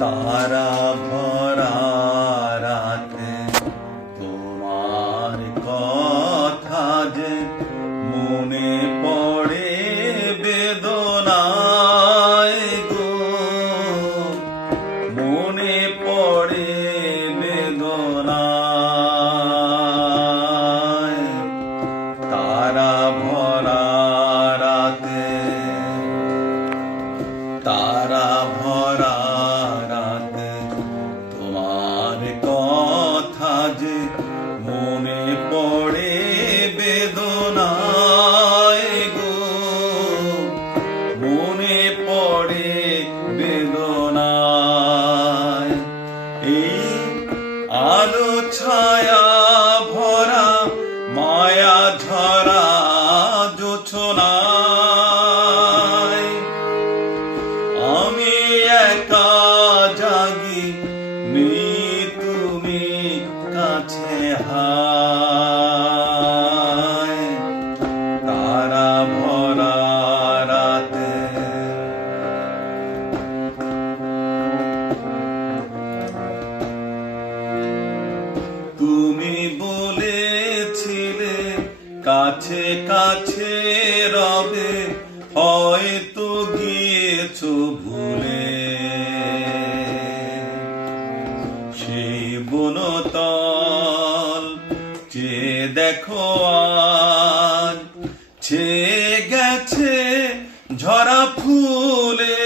তারা ভরা রাতে তোমার কথা যে মনে পড়ে বেদনায় গো, মনে পড়ে বেদনায়। তারা ভরা রাতে, তারা ভরা রাতে তোমার কথা যে মনে পড়ে বেদনায় গো, মনে পড়ে বেদনায়। এই আলো ছায়া ভরা মায়া ঝরা জোছনায় আমি একা জাগি, নেই তুমি কাছে হায়। তারা ভরা রাতে, তুমি বলেছিলে কাছে কাছে রবে, হয়তো গিয়েছো ভুলে। সেই বনতল চেয়ে দেখো আজ ছেয়ে গেছে ঝরা ফুলে।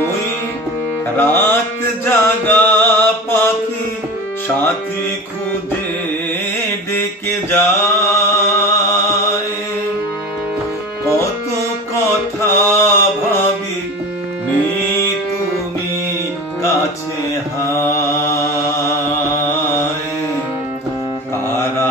ওই রাত জাগা পাখি সাথী খুঁজে ডেকে যায়। কত কথা ভাবি, নেই তুমি কাছে হায়। কারা